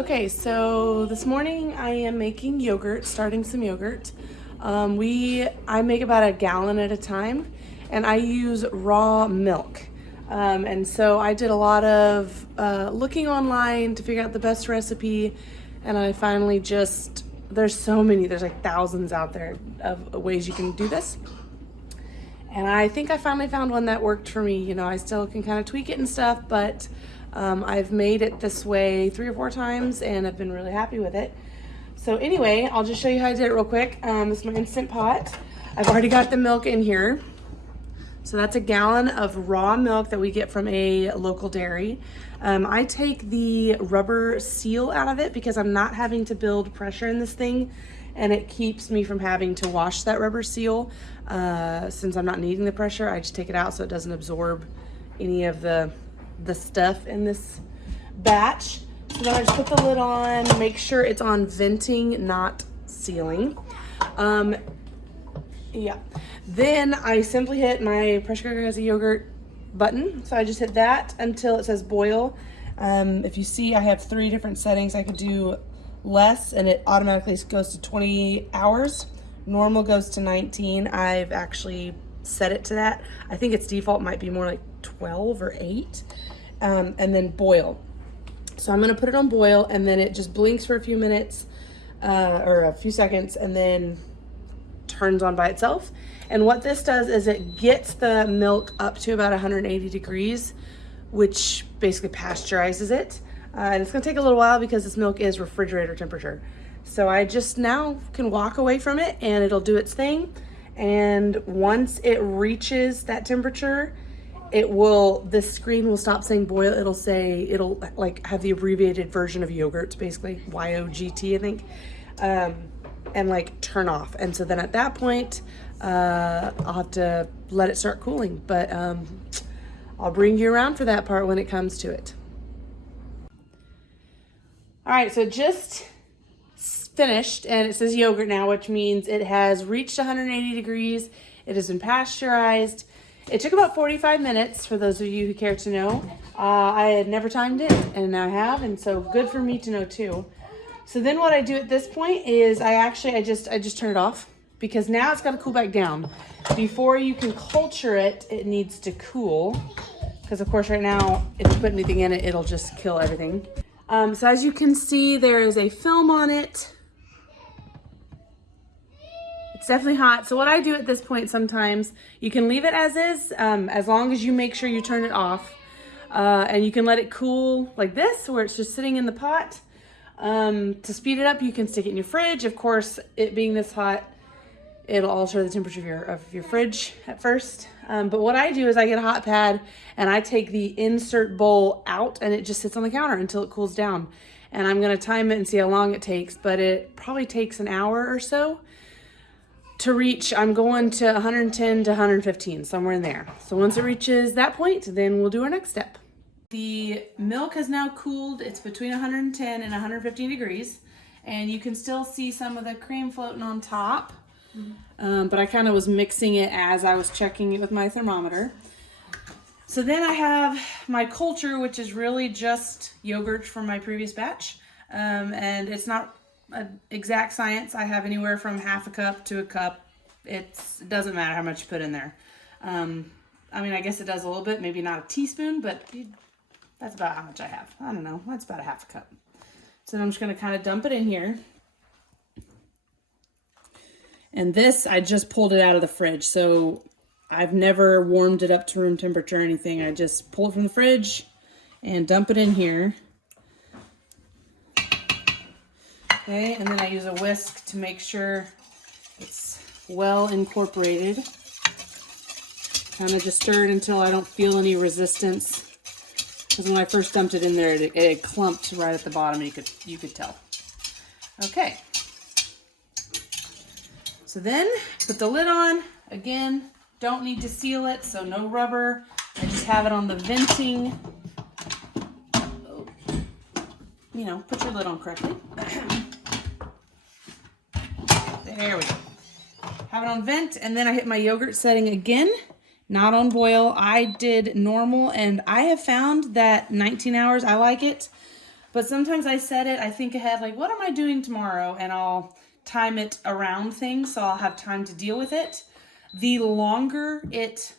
Okay, so this morning I am making yogurt, starting some yogurt. I make about a gallon at a time, and I use raw milk. And so I did a lot of looking online to figure out the best recipe, and I finally there's so many, there's like thousands out there of ways you can do this. And I think I finally found one that worked for me. You know, I still can kind of tweak it and stuff, but I've made it this way 3 or 4 times and I've been really happy with it. So anyway, I'll just show you how I did it real quick. This is my Instant Pot. I've already got the milk in here. So that's a gallon of raw milk that we get from a local dairy. I take the rubber seal out of it because I'm not having to build pressure in this thing, and it keeps me from having to wash that rubber seal. Since I'm not needing the pressure, I just take it out so it doesn't absorb any of the stuff in this batch. So then I just put the lid on, make sure it's on venting, not sealing. Yeah. Then I simply hit my pressure cooker has a yogurt button. So I just hit that until it says boil. If you see, I have 3 different settings. I could do less and it automatically goes to 20 hours. Normal goes to 19. I've actually set it to that. I think its default might be more like 12 or 8. And then boil. So I'm gonna put it on boil, and then it just blinks for a few minutes or a few seconds, and then turns on by itself. And what this does is it gets the milk up to about 180 degrees, which basically pasteurizes it. And it's gonna take a little while because this milk is refrigerator temperature. So I just now can walk away from it and it'll do its thing. And once it reaches that temperature, this screen will stop saying boil. It'll like have the abbreviated version of yogurt, basically YOGT, I think, and like turn off. And so then at that point, I'll have to let it start cooling, but I'll bring you around for that part when it comes to it. All right, so just finished, and it says yogurt now, which means it has reached 180 degrees. It has been pasteurized. It took about 45 minutes, for those of you who care to know. I had never timed it, and now I have, and so good for me to know too. So then what I do at this point is I just turn it off, because now it's got to cool back down. Before you can culture it, it needs to cool, because of course right now, if you put anything in it, it'll just kill everything. So as you can see, there is a film on it. It's definitely hot. So what I do at this point sometimes, you can leave it as is, as long as you make sure you turn it off. And you can let it cool like this, where it's just sitting in the pot. To speed it up, you can stick it in your fridge. Of course, it being this hot, it'll alter the temperature of your fridge at first. But what I do is I get a hot pad and I take the insert bowl out, and it just sits on the counter until it cools down. And I'm gonna time it and see how long it takes, but it probably takes an hour or so to reach. I'm going to 110 to 115, somewhere in there. So once it reaches that point, then we'll do our next step. The milk has now cooled. It's between 110 and 115 degrees, and you can still see some of the cream floating on top. But I kind of was mixing it as I was checking it with my thermometer. So then I have my culture, which is really just yogurt from my previous batch. And it's not an exact science. I have anywhere from half a cup to a cup. It doesn't matter how much you put in there. I mean, I guess it does a little bit, maybe not a teaspoon, but that's about how much I have. I don't know, that's about a half a cup. So then I'm just gonna kind of dump it in here. And this, I just pulled it out of the fridge. So I've never warmed it up to room temperature or anything. I just pull it from the fridge and dump it in here. Okay, and then I use a whisk to make sure it's well incorporated. Kind of just stir it until I don't feel any resistance. Because when I first dumped it in there, it clumped right at the bottom. You could tell. Okay. So then put the lid on. Again, don't need to seal it, so no rubber. I just have it on the venting. Oh. You know, put your lid on correctly. There we go. Have it on vent, and then I hit my yogurt setting again. Not on boil. I did normal, and I have found that 19 hours, I like it. But sometimes I set it, I think ahead, like, what am I doing tomorrow? And I'll time it around things so I'll have time to deal with it. The longer it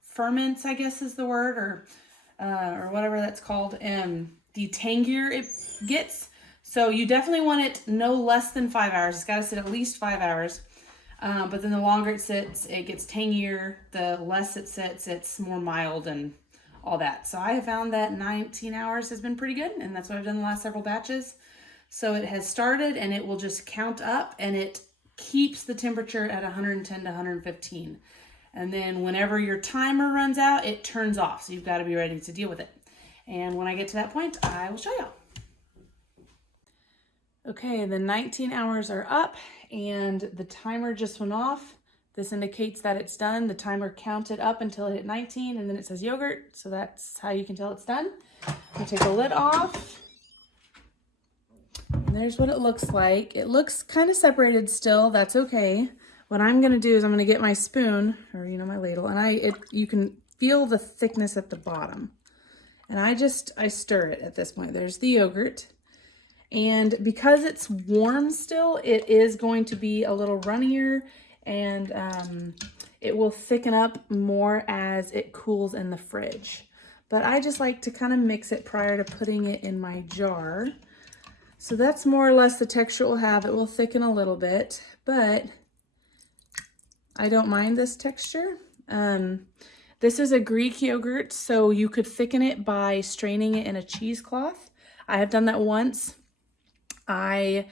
ferments, I guess is the word, or whatever that's called, the tangier it gets. So you definitely want it no less than 5 hours. It's got to sit at least 5 hours. But then the longer it sits, it gets tangier. The less it sits, it's more mild and all that. So I have found that 19 hours has been pretty good, and that's what I've done the last several batches. So it has started, and it will just count up, and it keeps the temperature at 110 to 115. And then whenever your timer runs out, it turns off. So you've got to be ready to deal with it. And when I get to that point, I will show y'all. Okay, the 19 hours are up and the timer just went off. This indicates that it's done. The timer counted up until it hit 19 and then it says yogurt. So that's how you can tell it's done. I'll take the lid off. And there's what it looks like. It looks kind of separated still. That's okay. What I'm going to do is I'm going to get my spoon, or my ladle, and you can feel the thickness at the bottom. And I stir it at this point. There's the yogurt. And because it's warm still, it is going to be a little runnier, and it will thicken up more as it cools in the fridge. But I just like to kind of mix it prior to putting it in my jar. So that's more or less the texture it will have. It will thicken a little bit, but I don't mind this texture. This is a Greek yogurt, so you could thicken it by straining it in a cheesecloth. I have done that once. I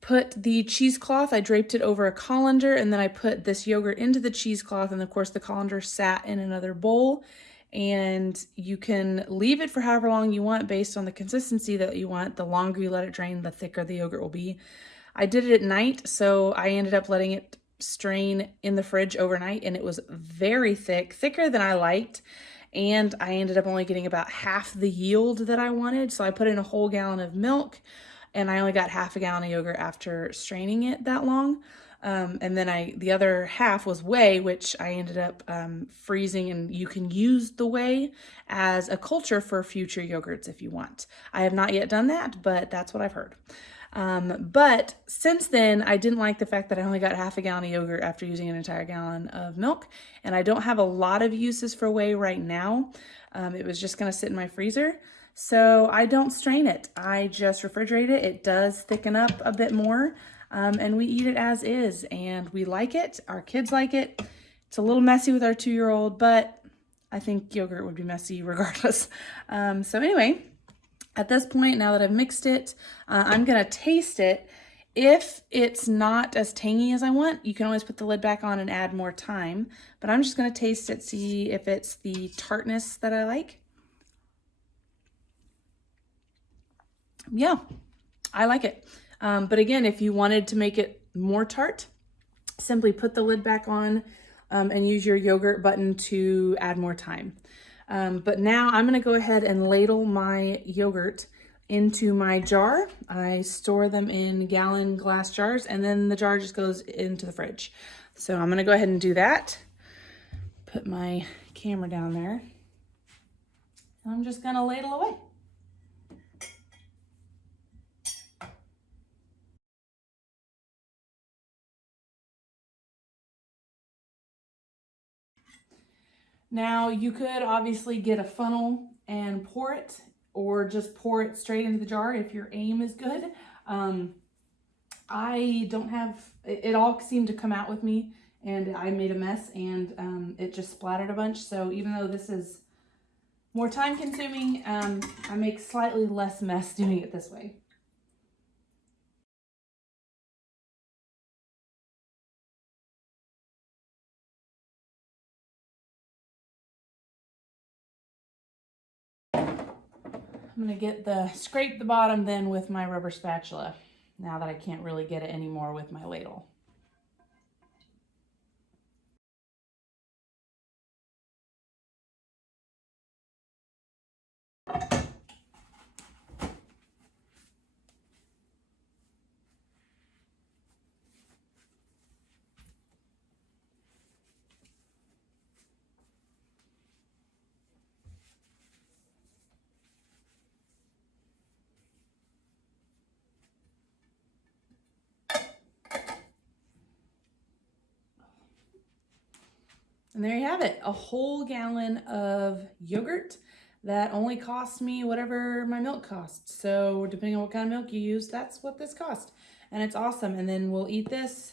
put the cheesecloth, I draped it over a colander, and then I put this yogurt into the cheesecloth, and of course the colander sat in another bowl. And you can leave it for however long you want based on the consistency that you want. The longer you let it drain, the thicker the yogurt will be. I did it at night, so I ended up letting it strain in the fridge overnight, and it was very thick, thicker than I liked. And I ended up only getting about half the yield that I wanted. So I put in a whole gallon of milk, and I only got half a gallon of yogurt after straining it that long. And then the other half was whey, which I ended up freezing, and you can use the whey as a culture for future yogurts if you want. I have not yet done that, but that's what I've heard. But since then, I didn't like the fact that I only got half a gallon of yogurt after using an entire gallon of milk, and I don't have a lot of uses for whey right now. It was just going to sit in my freezer. So I don't strain it. I just refrigerate it. It does thicken up a bit more. And we eat it as is, and we like it. Our kids like it. It's a little messy with our 2-year-old, but I think yogurt would be messy regardless. So anyway, at this point, now that I've mixed it, I'm going to taste it. If it's not as tangy as I want, you can always put the lid back on and add more time. But I'm just going to taste it, see if it's the tartness that I like. Yeah, I like it. But again, if you wanted to make it more tart, simply put the lid back on and use your yogurt button to add more time. But now I'm going to go ahead and ladle my yogurt into my jar. I store them in gallon glass jars, and then the jar just goes into the fridge. So I'm going to go ahead and do that. Put my camera down there. I'm just going to ladle away. Now you could obviously get a funnel and pour it, or just pour it straight into the jar if your aim is good. I don't have, it all seemed to come out with me, and I made a mess, and it just splattered a bunch. So even though this is more time consuming, I make slightly less mess doing it this way. I'm gonna scrape the bottom then with my rubber spatula, now that I can't really get it anymore with my ladle. And there you have it, a whole gallon of yogurt that only cost me whatever my milk costs. So depending on what kind of milk you use, that's what this cost. And it's awesome. And then we'll eat this.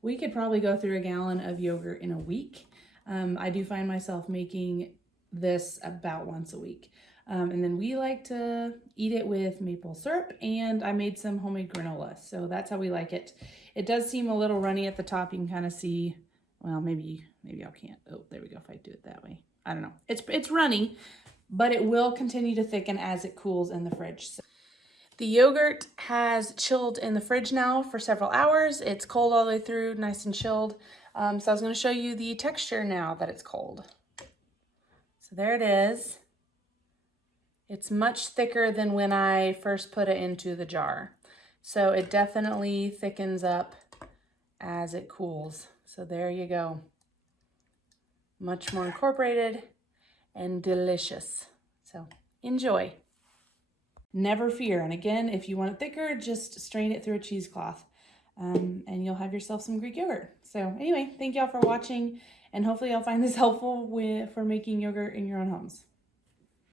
We could probably go through a gallon of yogurt in a week. I do find myself making this about once a week. And then we like to eat it with maple syrup, and I made some homemade granola. So that's how we like it. It does seem a little runny at the top. You can kind of see, well, maybe I can't. Oh, there we go. If I do it that way, I don't know. It's runny, but it will continue to thicken as it cools in the fridge. So the yogurt has chilled in the fridge now for several hours. It's cold all the way through, nice and chilled. So I was going to show you the texture now that it's cold. So there it is. It's much thicker than when I first put it into the jar. So it definitely thickens up as it cools. So there you go. Much more incorporated and delicious. So enjoy. Never fear. And again, if you want it thicker, just strain it through a cheesecloth. And you'll have yourself some Greek yogurt. So anyway, thank y'all for watching, and hopefully y'all find this helpful for making yogurt in your own homes.